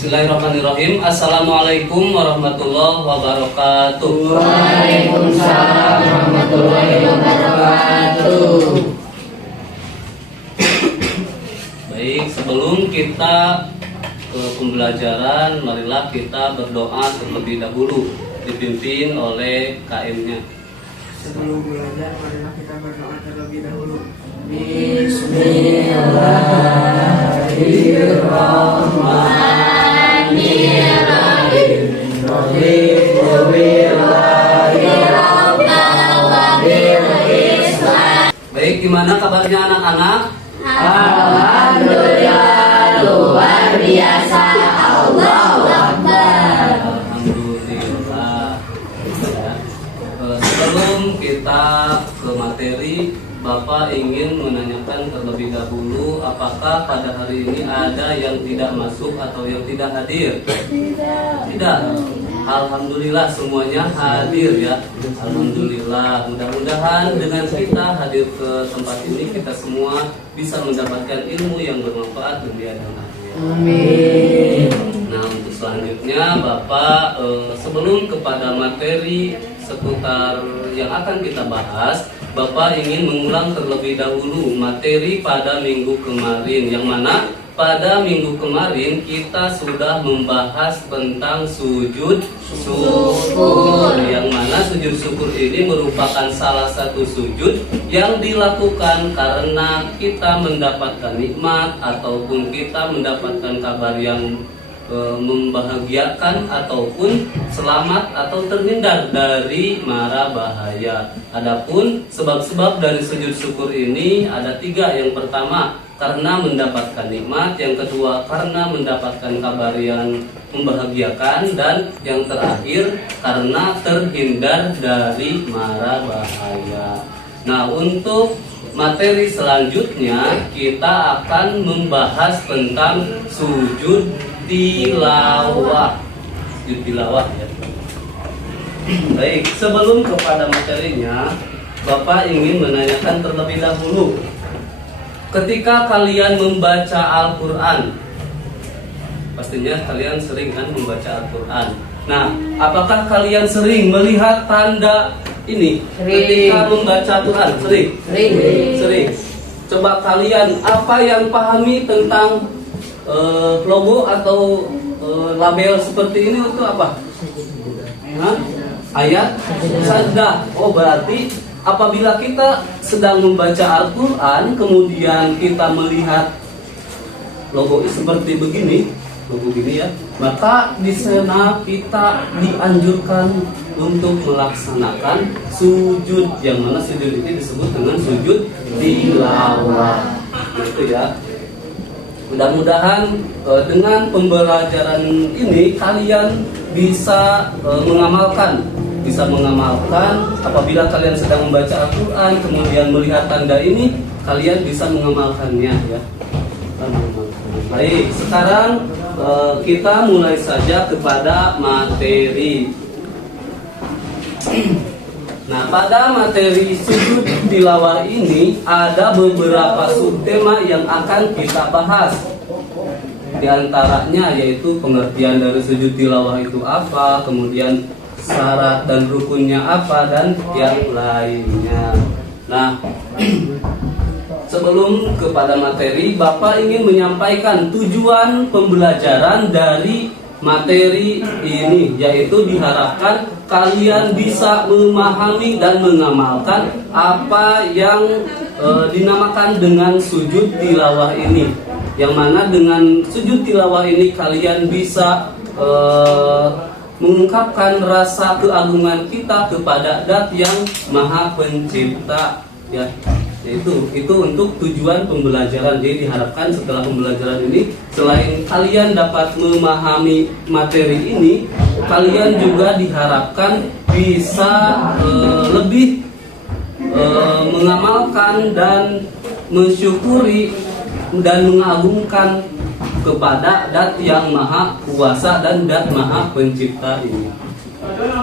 Bismillahirrahmanirrahim. Assalamualaikum warahmatullahi wabarakatuh. Waalaikumsalam warahmatullahi wabarakatuh. Baik, sebelum kita ke pembelajaran, marilah kita berdoa terlebih dahulu, dipimpin oleh KM-nya. Sebelum belajar, marilah kita berdoa terlebih dahulu. Bismillahirrahmanirrahim. Baik, gimana kabarnya anak-anak? Alhamdulillah, luar biasa. Allahu Akbar. Alhamdulillah. Ya. Sebelum kita ke materi, Bapak ingin menanyakan terlebih dahulu, apakah pada hari ini ada yang tidak masuk atau yang tidak hadir? Tidak. Alhamdulillah semuanya hadir ya. Alhamdulillah. Mudah-mudahan dengan kita hadir ke tempat ini, kita semua bisa mendapatkan ilmu yang bermanfaat dunia dan akhirat. Amin. Nah, untuk selanjutnya Bapak sebelum kepada materi seputar yang akan kita bahas, Bapak ingin mengulang terlebih dahulu materi pada minggu kemarin, yang mana pada minggu kemarin kita sudah membahas tentang sujud syukur, yang mana sujud syukur ini merupakan salah satu sujud yang dilakukan karena kita mendapatkan nikmat ataupun kita mendapatkan kabar yang membahagiakan ataupun selamat atau terhindar dari mara bahaya. Adapun sebab-sebab dari sujud syukur ini ada 3. Yang pertama, karena mendapatkan nikmat. Yang kedua, karena mendapatkan kabar yang membahagiakan. Dan yang terakhir, karena terhindar dari mara bahaya. Nah, untuk materi selanjutnya kita akan membahas tentang sujud tilawah. Sujud tilawah ya. Baik, sebelum kepada materinya, Bapak ingin menanyakan terlebih dahulu. Ketika kalian membaca Al-Quran, pastinya kalian sering kan membaca Al-Quran. Nah, apakah kalian sering melihat tanda ini ketika membaca Al-Quran? Sering. Coba kalian apa yang pahami tentang logo atau label seperti ini itu apa? Ayat sajdah. Oh, berarti apabila kita sedang membaca Al-Quran, kemudian kita melihat logo seperti begini, logo gini ya, maka di sana kita dianjurkan untuk melaksanakan sujud, yang mana sujud ini disebut dengan sujud tilawah. Gitu ya. Mudah-mudahan dengan pembelajaran ini kalian bisa mengamalkan apabila kalian sedang membaca Al-Quran kemudian melihat tanda ini, kalian bisa mengamalkannya ya. Baik, sekarang kita mulai saja kepada materi. Nah, pada materi sujud tilawah ini ada beberapa subtema yang akan kita bahas. Di antaranya yaitu pengertian dari sujud tilawah itu apa, kemudian syarat dan rukunnya apa, dan yang lainnya. Nah, sebelum kepada materi, Bapak ingin menyampaikan tujuan pembelajaran dari materi ini, yaitu diharapkan kalian bisa memahami dan mengamalkan apa yang dinamakan dengan sujud tilawah ini, yang mana dengan sujud tilawah ini kalian bisa mengungkapkan rasa keagungan kita kepada Dat yang Maha Pencipta ya. Itu untuk tujuan pembelajaran. Jadi diharapkan setelah pembelajaran ini, selain kalian dapat memahami materi ini, kalian juga diharapkan bisa lebih mengamalkan dan mensyukuri dan mengagungkan kepada Dat yang Maha Kuasa dan Dat Maha Pencipta ini.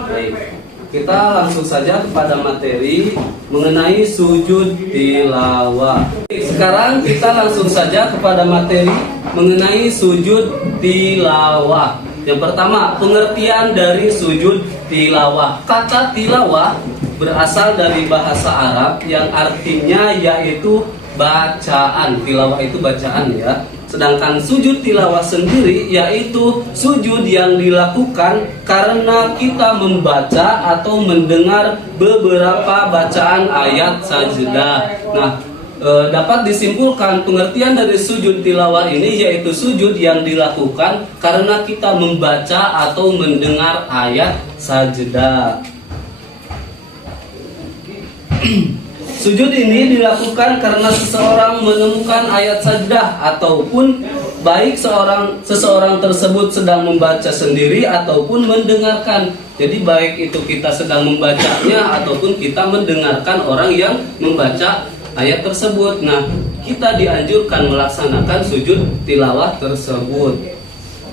Baik. Kita langsung saja kepada materi mengenai sujud tilawah. Sekarang kita langsung saja kepada materi mengenai sujud tilawah. Yang pertama, pengertian dari sujud tilawah. Kata tilawah berasal dari bahasa Arab yang artinya yaitu bacaan. Tilawah itu bacaan ya. Sedangkan sujud tilawah sendiri yaitu sujud yang dilakukan karena kita membaca atau mendengar beberapa bacaan ayat sajdah. Nah, dapat disimpulkan pengertian dari sujud tilawah ini yaitu sujud yang dilakukan karena kita membaca atau mendengar ayat sajdah. Sujud ini dilakukan karena seseorang menemukan ayat sajdah ataupun baik seseorang tersebut sedang membaca sendiri ataupun mendengarkan. Jadi baik itu kita sedang membacanya ataupun kita mendengarkan orang yang membaca ayat tersebut. Nah, kita dianjurkan melaksanakan sujud tilawah tersebut.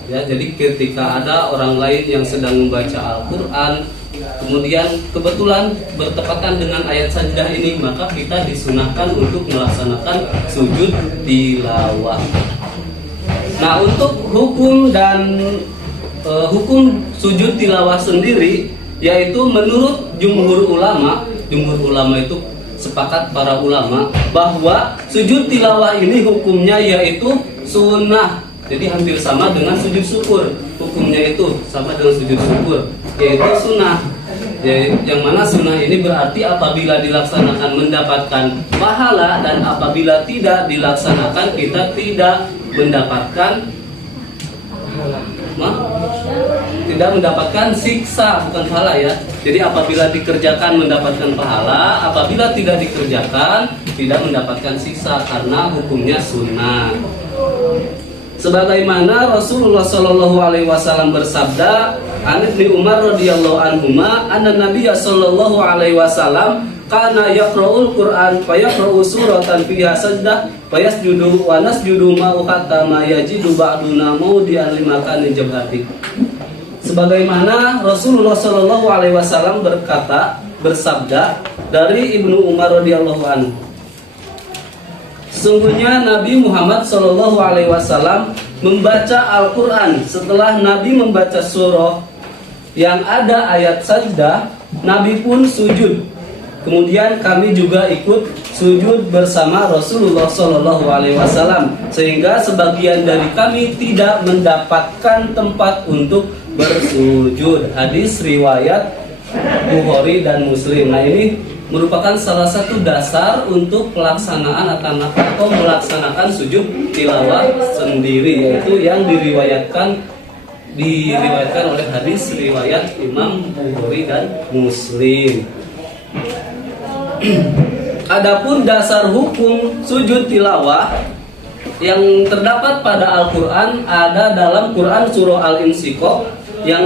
Ya, jadi ketika ada orang lain yang sedang membaca Al-Qur'an kemudian kebetulan bertepatan dengan ayat sajdah ini, maka kita disunahkan untuk melaksanakan sujud tilawah. Nah, untuk hukum sujud tilawah sendiri yaitu menurut jumhur ulama itu sepakat para ulama bahwa sujud tilawah ini hukumnya yaitu sunnah. Jadi hampir sama dengan sujud syukur. Hukumnya itu sama dengan sujud syukur, yaitu sunnah. Yang mana sunnah ini berarti apabila dilaksanakan mendapatkan pahala, dan apabila tidak dilaksanakan kita tidak mendapatkan siksa, bukan pahala ya. Jadi apabila dikerjakan mendapatkan pahala, apabila tidak dikerjakan tidak mendapatkan siksa karena hukumnya sunnah. Sebagaimana Rasulullah Shallallahu Alaihi Wasallam bersabda, An Ibnu Umar radhiyallahu anhuma, anna Nabiya Shallallahu Alaihi Wasallam kana yaqra'ul Qur'an fayaqra'u suratan fiha sajdah fayasjudu wa nasjudu ma'u hatta ma yajidu ba'duna mawdi'an limakani jabhati. Sebagaimana Rasulullah Shallallahu Alaihi Wasallam bersabda dari Ibnu Umar radhiyallahu anhu, sesungguhnya Nabi Muhammad Shallallahu Alaihi Wasallam membaca Al-Quran. Setelah Nabi membaca surah yang ada ayat sajdah, Nabi pun sujud. Kemudian kami juga ikut sujud bersama Rasulullah Shallallahu Alaihi Wasallam, sehingga sebagian dari kami tidak mendapatkan tempat untuk bersujud. Hadis riwayat Bukhari dan Muslim. Nah, ini merupakan salah satu dasar untuk pelaksanaan atau melaksanakan sujud tilawah sendiri, yaitu yang diriwayatkan oleh hadis riwayat Imam Bukhari dan Muslim. Adapun dasar hukum sujud tilawah yang terdapat pada Al-Quran ada dalam Quran surah Al-Insyiqaq yang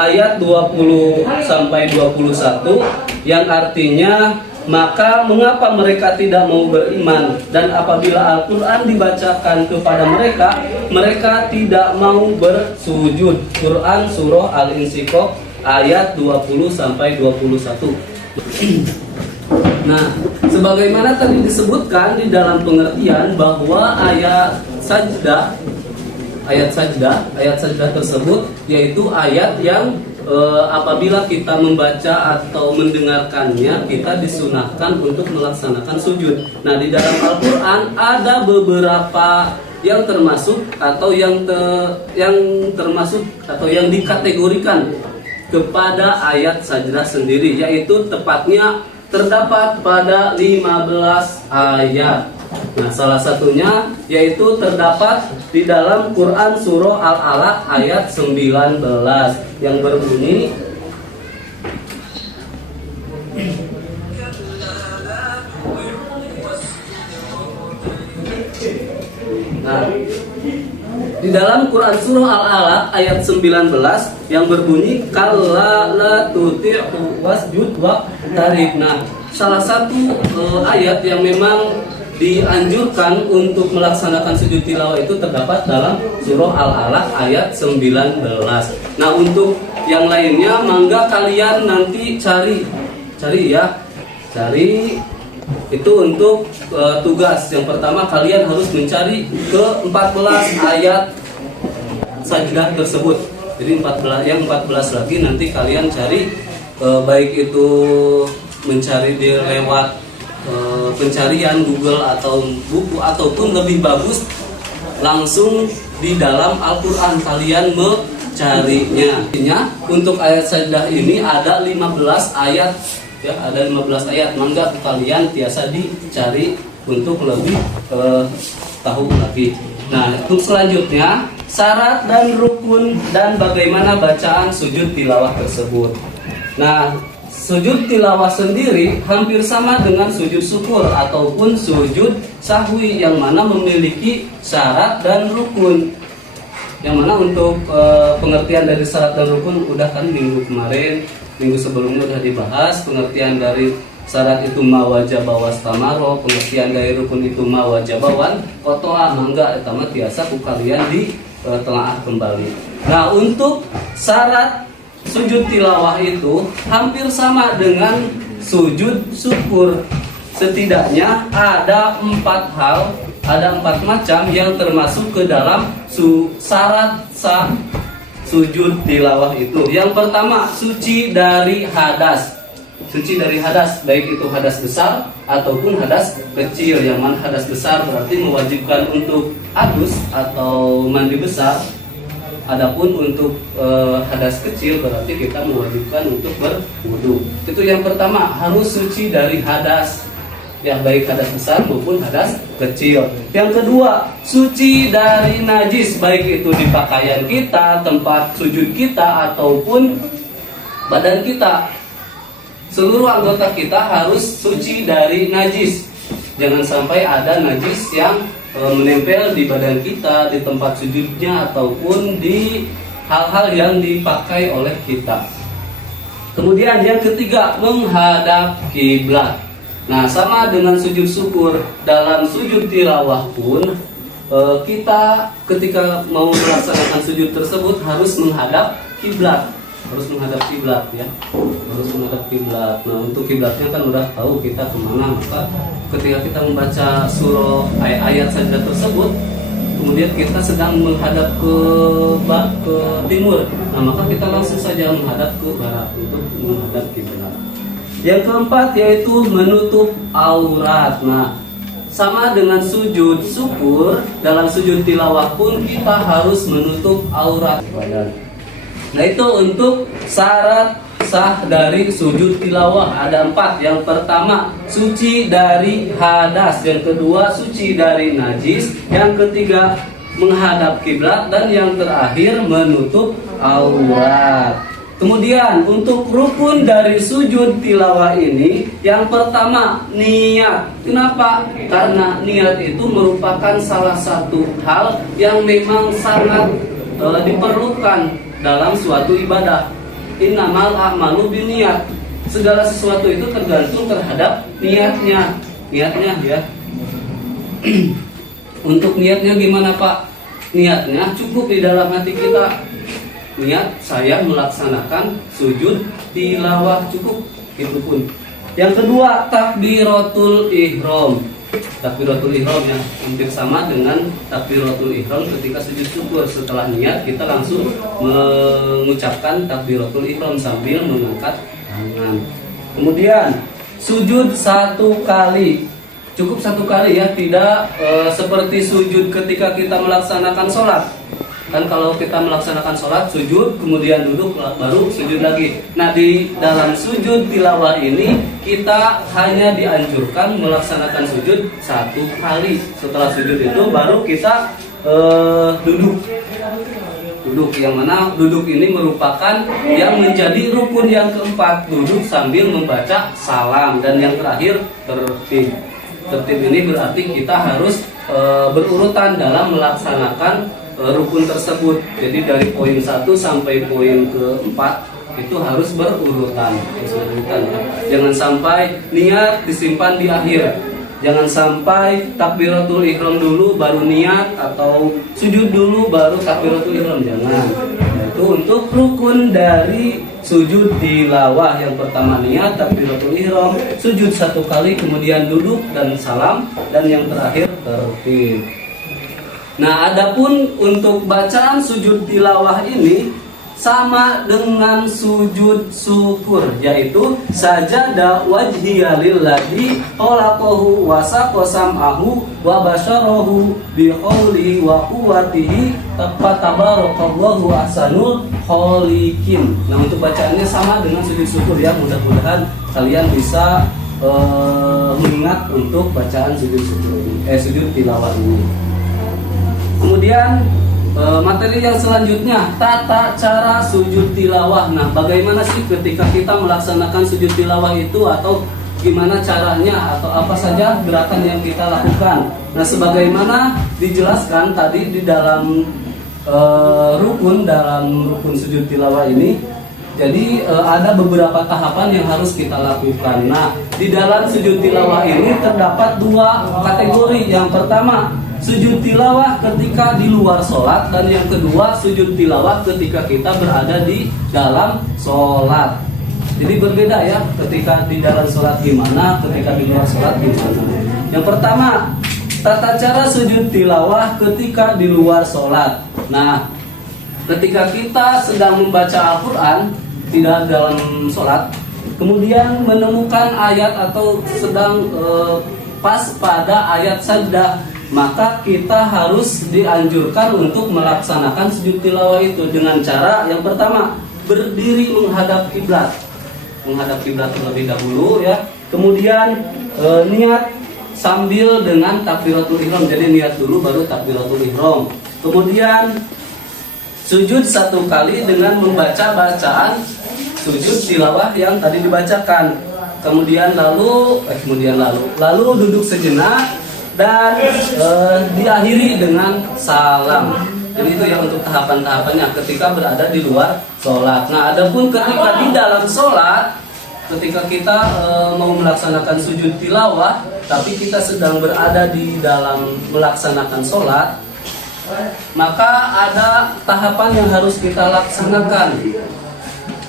ayat 20 sampai 21 yang artinya, maka mengapa mereka tidak mau beriman, dan apabila Al-Quran dibacakan kepada mereka, mereka tidak mau bersujud. Quran surah Al-Insyiqaq ayat 20 sampai 21. Nah, sebagaimana tadi disebutkan di dalam pengertian bahwa ayat sajdah tersebut yaitu ayat yang apabila kita membaca atau mendengarkannya kita disunahkan untuk melaksanakan sujud. Nah, di dalam Al-Quran ada beberapa yang termasuk atau yang dikategorikan kepada ayat sajdah sendiri, yaitu tepatnya terdapat pada 15 ayat. Nah, salah satunya yaitu terdapat di dalam Quran surah Al-Alaq ayat 19 yang berbunyi, Di dalam Quran surah Al-Alaq ayat 19 yang berbunyi kalla la tuti'hu wasjud waqtarib. Nah, salah satu ayat yang memang dianjurkan untuk melaksanakan sujud tilawah itu terdapat dalam surah Al-Alaq ayat 19. Nah, untuk yang lainnya mangga kalian nanti cari itu untuk tugas. Yang pertama kalian harus mencari ke 14 ayat sajdah tersebut. Jadi 14 lagi nanti kalian cari, baik itu mencari di lewat pencarian Google atau buku, ataupun lebih bagus langsung di dalam Al-Quran kalian mencarinya. Untuk ayat sajdah ini ada 15 ayat. Ya, ada 15 ayat. Mangga kalian biasa dicari untuk lebih tahu lagi. Nah, untuk selanjutnya syarat dan rukun dan bagaimana bacaan sujud tilawah tersebut. Nah, sujud tilawah sendiri hampir sama dengan sujud syukur ataupun sujud sahwi yang mana memiliki syarat dan rukun. Yang mana untuk pengertian dari syarat dan rukun udah kan minggu sebelumnya sudah dibahas. Pengertian dari syarat itu ma wajaba wastamaro, pengertian dari rukun itu ma wajabawan kotoa, mangga etama tiasa ku kalian di telaah kembali. Nah, untuk syarat sujud tilawah itu hampir sama dengan sujud syukur. Setidaknya ada 4 macam yang termasuk ke dalam syarat sah sujud tilawah itu. Yang pertama, suci dari hadas. Suci dari hadas, baik itu hadas besar ataupun hadas kecil. Yang mana hadas besar berarti mewajibkan untuk adus atau mandi besar. Adapun untuk hadas kecil berarti kita mewajibkan untuk berwudu. Itu yang pertama, harus suci dari hadas. Ya, baik hadas besar maupun hadas kecil. Yang kedua, suci dari najis, baik itu di pakaian kita, tempat sujud kita, ataupun badan kita. Seluruh anggota kita harus suci dari najis. Jangan sampai ada najis yang menempel di badan kita, di tempat sujudnya, ataupun di hal-hal yang dipakai oleh kita. Kemudian yang ketiga, menghadap kiblat. Nah, sama dengan sujud syukur, dalam sujud tilawah pun kita ketika mau melaksanakan sujud tersebut harus menghadap kiblat, ya, harus menghadap kiblat. Nah, untuk kiblatnya kan udah tahu kita kemana, maka ketika kita membaca surah ayat sajdah tersebut, kemudian kita sedang menghadap ke timur, nah maka kita langsung saja menghadap ke barat untuk menghadap kiblat. Yang keempat yaitu menutup aurat. Nah, sama dengan sujud syukur, dalam sujud tilawah pun kita harus menutup aurat badan. Nah, itu untuk syarat sah dari sujud tilawah ada 4. Yang pertama, suci dari hadas. Yang kedua, suci dari najis. Yang ketiga, menghadap kiblat. Dan yang terakhir, menutup aurat. Kemudian untuk rukun dari sujud tilawah ini, yang pertama niat. Kenapa? Karena niat itu merupakan salah satu hal yang memang sangat diperlukan dalam suatu ibadah. Innamal a'malu binniyat. Segala sesuatu itu tergantung terhadap niatnya. Niatnya ya. Untuk niatnya gimana, Pak? Niatnya cukup di dalam hati kita. Niat saya melaksanakan sujud tilawah, cukup itu pun. Yang kedua, takbiratul ihram. Takbiratul ihram ya hampir sama dengan takbiratul ihram ketika sujud syukur. Setelah niat kita langsung mengucapkan takbiratul ihram sambil mengangkat tangan. Kemudian sujud 1 kali. Cukup 1 kali ya, tidak seperti sujud ketika kita melaksanakan sholat. Kan kalau kita melaksanakan sholat, sujud, kemudian duduk, baru sujud lagi. Nah, di dalam sujud tilawah ini, kita hanya dianjurkan melaksanakan sujud 1 kali. Setelah sujud itu, baru kita duduk. Duduk, yang mana duduk ini merupakan yang menjadi rukun yang keempat. Duduk sambil membaca salam. Dan yang terakhir, tertib. Tertib ini berarti kita harus berurutan dalam melaksanakan rukun tersebut. Jadi dari poin 1 sampai poin ke-4 itu harus berurutan, ya. Jangan sampai niat disimpan di akhir. Jangan sampai takbiratul ihram dulu baru niat, atau sujud dulu baru takbiratul ihram, jangan. Itu untuk rukun dari sujud tilawah. Yang pertama niat, takbiratul ihram, sujud 1 kali, kemudian duduk dan salam, dan yang terakhir tertib. Nah, adapun untuk bacaan sujud tilawah ini sama dengan sujud syukur, yaitu sajada wajhiya lilladzi khalaqahu wa saqasam'ahu wa basyarahu bi qawlihi wa quwwatihi tabarakallahu ahsanul khaliqin. Nah, untuk bacaannya sama dengan sujud syukur ya. Mudah-mudahan kalian bisa mengingat untuk bacaan sujud syukur ini, sujud tilawah ini. Kemudian materi yang selanjutnya, tata cara sujud tilawah. Nah, bagaimana sih ketika kita melaksanakan sujud tilawah itu, atau gimana caranya, atau apa saja gerakan yang kita lakukan. Nah, sebagaimana dijelaskan tadi di dalam rukun sujud tilawah ini, jadi ada beberapa tahapan yang harus kita lakukan. Nah, di dalam sujud tilawah ini terdapat 2 kategori. Yang pertama, sujud tilawah ketika di luar sholat, dan yang kedua sujud tilawah ketika kita berada di dalam sholat. Jadi berbeda ya, ketika di dalam sholat gimana, ketika di luar sholat gimana. Yang pertama, tata cara sujud tilawah ketika di luar sholat. Nah, ketika kita sedang membaca Al-Quran tidak dalam sholat, kemudian menemukan ayat atau sedang pas pada ayat sajdah, maka kita harus dianjurkan untuk melaksanakan sujud tilawah itu dengan cara yang pertama, berdiri menghadap kiblat. Menghadap kiblat terlebih dahulu ya. Kemudian niat sambil dengan takbiratul ihram. Jadi niat dulu baru takbiratul ihram. Kemudian sujud 1 kali dengan membaca bacaan sujud tilawah yang tadi dibacakan. Kemudian lalu duduk sejenak dan diakhiri dengan salam. Jadi itu yang untuk tahapan-tahapannya ketika berada di luar sholat. Nah, adapun ketika di dalam sholat, ketika kita mau melaksanakan sujud tilawah, tapi kita sedang berada di dalam melaksanakan sholat, maka ada tahapan yang harus kita laksanakan.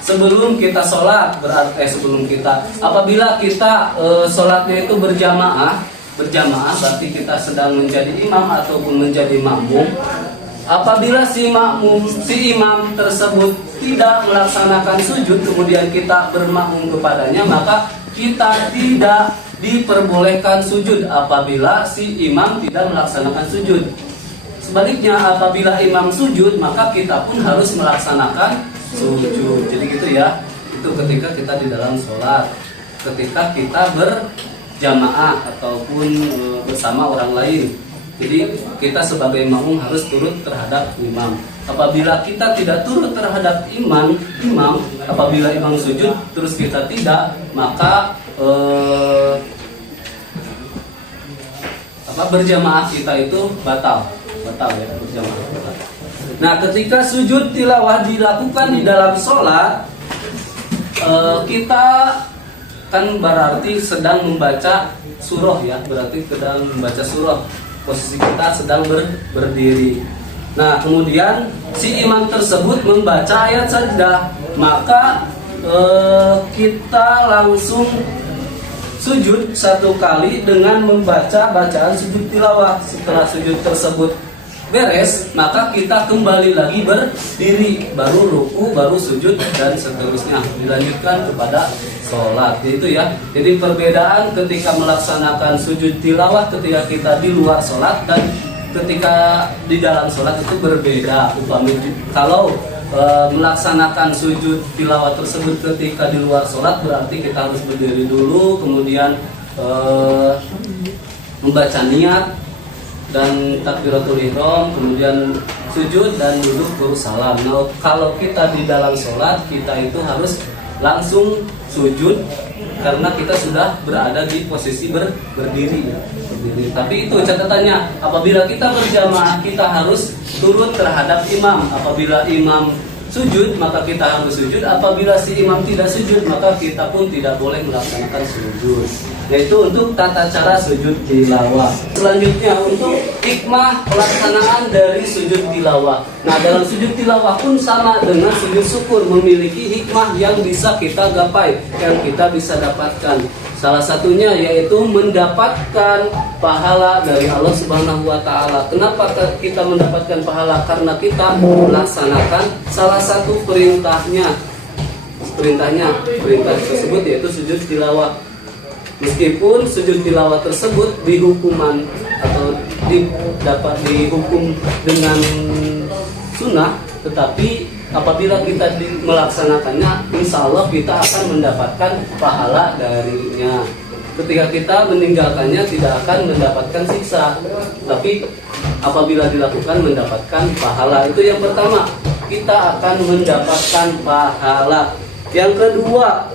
Sebelum kita sholat, apabila kita sholatnya itu berjamaah berarti kita sedang menjadi imam ataupun menjadi makmum. Apabila si imam tersebut tidak melaksanakan sujud, kemudian kita bermakmum kepadanya, maka kita tidak diperbolehkan sujud apabila si imam tidak melaksanakan sujud. Sebaliknya, apabila imam sujud, maka kita pun harus melaksanakan sujud. Jadi gitu ya. Itu ketika kita di dalam sholat, ketika kita berjamaah ataupun bersama orang lain. Jadi kita sebagai makmum harus turut terhadap imam. Apabila kita tidak turut terhadap imam, apabila imam sujud terus kita tidak, maka berjamaah kita itu batal ya, berjamaah. Nah, ketika sujud tilawah dilakukan di dalam sholat, kita kan berarti sedang membaca surah ya, berarti sedang membaca surah. Posisi kita sedang berdiri. Nah, kemudian si imam tersebut membaca ayat sajdah, maka kita langsung sujud 1 kali dengan membaca bacaan sujud tilawah. Setelah sujud tersebut beres, maka kita kembali lagi berdiri, baru ruku, baru sujud, dan seterusnya dilanjutkan kepada sholat. Itu ya. Jadi perbedaan ketika melaksanakan sujud tilawah ketika kita di luar sholat dan ketika di dalam sholat itu berbeda. Kalau melaksanakan sujud tilawah tersebut ketika di luar sholat, berarti kita harus berdiri dulu, kemudian membaca niat dan takbiratul ihram, kemudian sujud dan duduk baru salam. Nah, kalau kita di dalam sholat, kita itu harus langsung sujud karena kita sudah berada di posisi berdiri. Tapi itu catatannya, apabila kita berjamaah, kita harus turut terhadap imam. Apabila imam sujud, maka kita harus sujud. Apabila si imam tidak sujud, maka kita pun tidak boleh melaksanakan sujud. Yaitu untuk tata cara sujud tilawah. Selanjutnya untuk hikmah pelaksanaan dari sujud tilawah. Nah, dalam sujud tilawah pun sama dengan sujud syukur, memiliki hikmah yang bisa kita gapai, yang kita bisa dapatkan. Salah satunya yaitu mendapatkan pahala dari Allah Subhanahu wa taala. Kenapa kita mendapatkan pahala? Karena kita melaksanakan salah satu perintah tersebut yaitu sujud tilawah. Meskipun sujud tilawah tersebut dihukuman atau dapat dihukum dengan sunnah, tetapi apabila kita melaksanakannya, insya Allah kita akan mendapatkan pahala darinya. Ketika kita meninggalkannya tidak akan mendapatkan siksa, tapi apabila dilakukan mendapatkan pahala. Itu yang pertama, kita akan mendapatkan pahala. Yang kedua,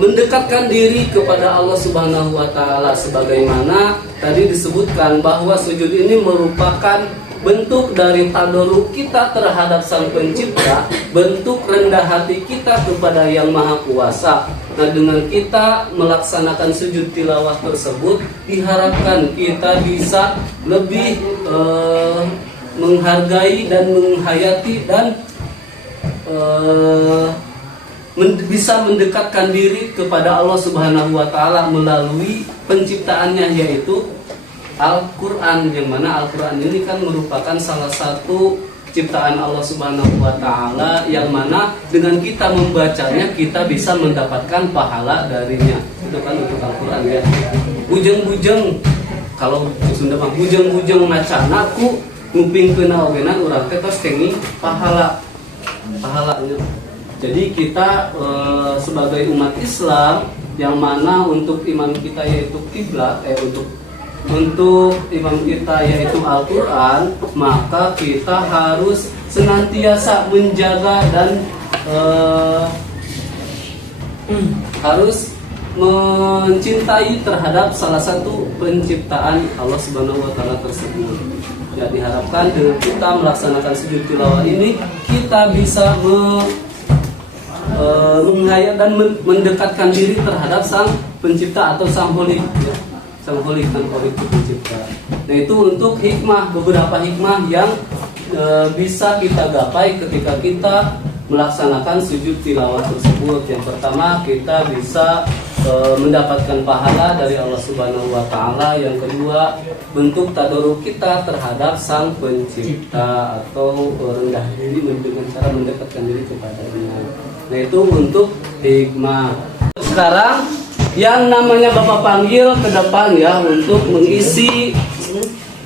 mendekatkan diri kepada Allah Subhanahu wa taala, sebagaimana tadi disebutkan bahwa sujud ini merupakan bentuk dari tadarruk kita terhadap Sang Pencipta, bentuk rendah hati kita kepada Yang Maha Kuasa. Nah, dengan kita melaksanakan sujud tilawah tersebut, diharapkan kita bisa lebih menghargai dan menghayati dan bisa mendekatkan diri kepada Allah Subhanahu wa taala melalui penciptaannya, yaitu Al-Quran, yang mana Al-Quran ini kan merupakan salah satu ciptaan Allah Subhanahu wa taala, yang mana dengan kita membacanya kita bisa mendapatkan pahala darinya. Itu kan untuk Al-Quran ya. Bujeng-bujeng, kalau Sunda mah bujeng-bujeng macana ku nguping keuna ogenan urang teh tos kengi pahalanya. Jadi kita sebagai umat Islam, yang mana untuk imam kita yaitu kiblat, untuk imam kita yaitu Al-Quran, maka kita harus senantiasa menjaga dan harus mencintai terhadap salah satu penciptaan Allah Subhanahu wa taala tersebut. Ya, diharapkan dengan kita melaksanakan sujud tilawah ini, kita bisa menghayat dan mendekatkan diri terhadap Sang Pencipta atau Sang Holik, ya. Sang Holik itu pencipta. Nah, itu untuk hikmah, beberapa hikmah yang bisa kita gapai ketika kita melaksanakan sujud tilawah tersebut. Yang pertama, kita bisa mendapatkan pahala dari Allah Subhanahu wa taala. Yang kedua, bentuk tadarruk kita terhadap Sang Pencipta atau rendah diri dengan cara mendekatkan diri kepadanya. Nah, itu untuk hikmah. Sekarang yang namanya Bapak panggil ke depan ya untuk mengisi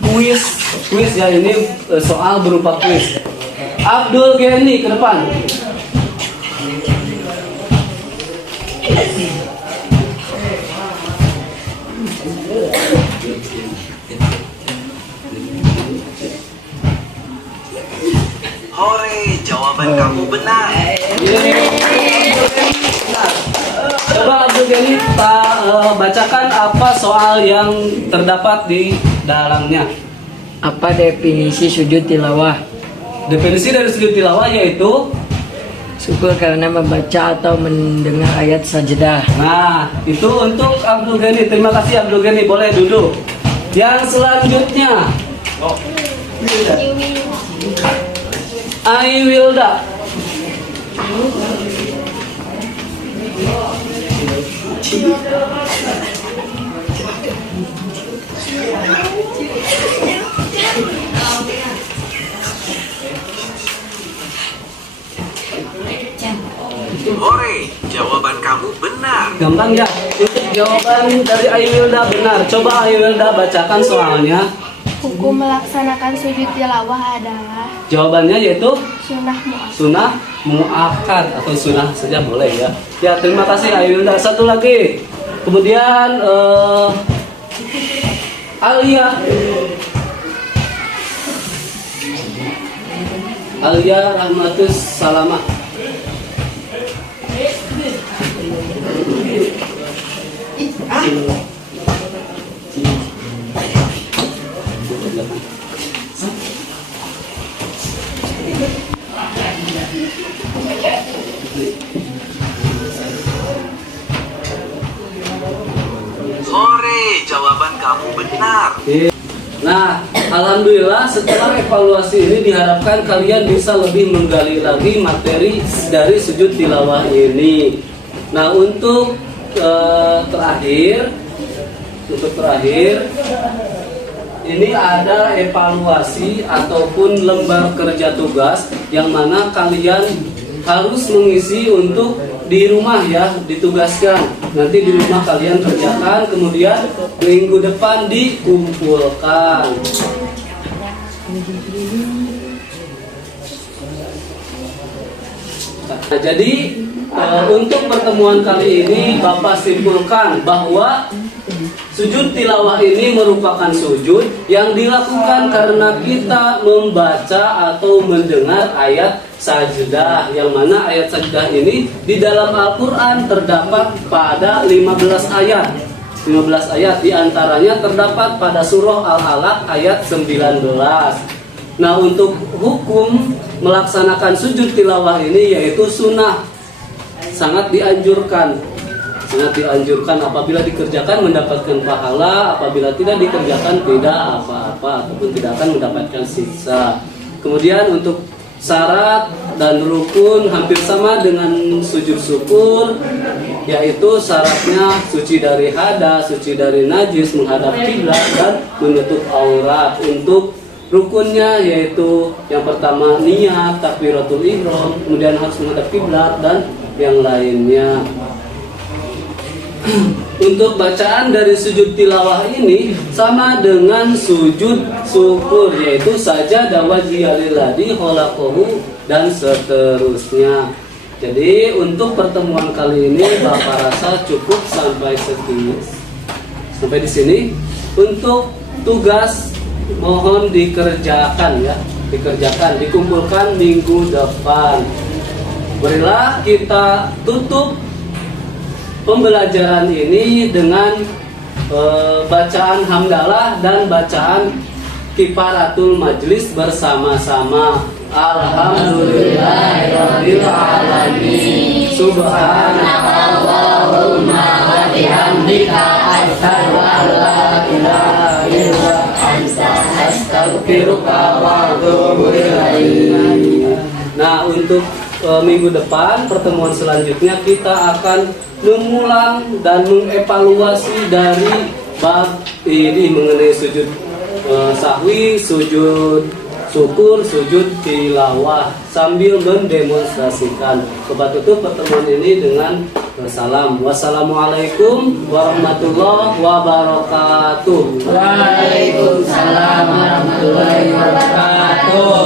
kuis ya, ini soal berupa kuis. Abdul Geni ke depan. Hore, jawaban kamu benar. Coba Abdul Gani bacakan apa soal yang terdapat di dalamnya. Apa definisi sujud tilawah? Definisi dari sujud tilawah yaitu Syukur karena membaca atau mendengar ayat sajdah. Nah, itu untuk Abdul Gani. Terima kasih Abdul Gani, boleh duduk. Yang selanjutnya I Wilda. Hore, jawaban kamu benar. Gampang ya. Untuk jawaban dari Aywilda benar. Coba Aywilda bacakan soalnya. Hukum melaksanakan sujud tilawah adalah Jawabannya yaitu sunnah mu'akkad. sunnah mu'akkad atau sunnah saja boleh ya. Ya, terima kasih Aywilda. Satu lagi. Kemudian Alia Rahmatus Salamah. Hore, jawaban kamu benar. Nah, alhamdulillah setelah evaluasi ini diharapkan kalian bisa lebih menggali lagi materi dari sujud tilawah ini. Nah, untuk terakhir ini ada evaluasi ataupun lembar kerja tugas yang mana kalian harus mengisi untuk di rumah ya, ditugaskan. Nanti di rumah kalian kerjakan, kemudian minggu depan dikumpulkan. Nah, jadi untuk pertemuan kali ini Bapak simpulkan bahwa sujud tilawah ini merupakan sujud yang dilakukan karena kita membaca atau mendengar ayat sajdah, yang mana ayat sajdah ini di dalam Al-Quran terdapat pada 15 ayat. 15 ayat diantaranya terdapat pada surah Al-Alaq ayat 19. Nah, untuk hukum melaksanakan sujud tilawah ini yaitu sunnah, sangat dianjurkan apabila dikerjakan mendapatkan pahala, apabila tidak dikerjakan tidak apa-apa ataupun tidak akan mendapatkan siksa. Kemudian untuk syarat dan rukun hampir sama dengan sujud syukur, yaitu syaratnya suci dari hadas, suci dari najis, menghadap kiblat dan menutup aurat. Untuk rukunnya yaitu yang pertama niat, takbiratul ihram, kemudian harus menghadap kiblat dan yang lainnya. Untuk bacaan dari sujud tilawah ini sama dengan sujud syukur, yaitu sajadah wajhiyalilladzi khalaqahu dan seterusnya. Jadi untuk pertemuan kali ini Bapak rasa cukup sampai di sini. Untuk tugas mohon dikerjakan ya, dikumpulkan minggu depan. Berilah kita tutup pembelajaran ini dengan bacaan hamdalah dan bacaan kifaratul majlis bersama-sama. Alhamdulillahirabbil alamin. Subhanakallahumma wa bihamdika asyhadu an la ilaha illa anta astaghfiruka wa atubu ilaik. Nah, untuk minggu depan pertemuan selanjutnya kita akan mengulang dan mengevaluasi dari bab ini mengenai sujud sahwi, sujud syukur, sujud tilawah sambil mendemonstrasikan. Coba tutup pertemuan ini dengan salam. Wassalamualaikum warahmatullahi wabarakatuh. Waalaikumsalam warahmatullahi wabarakatuh.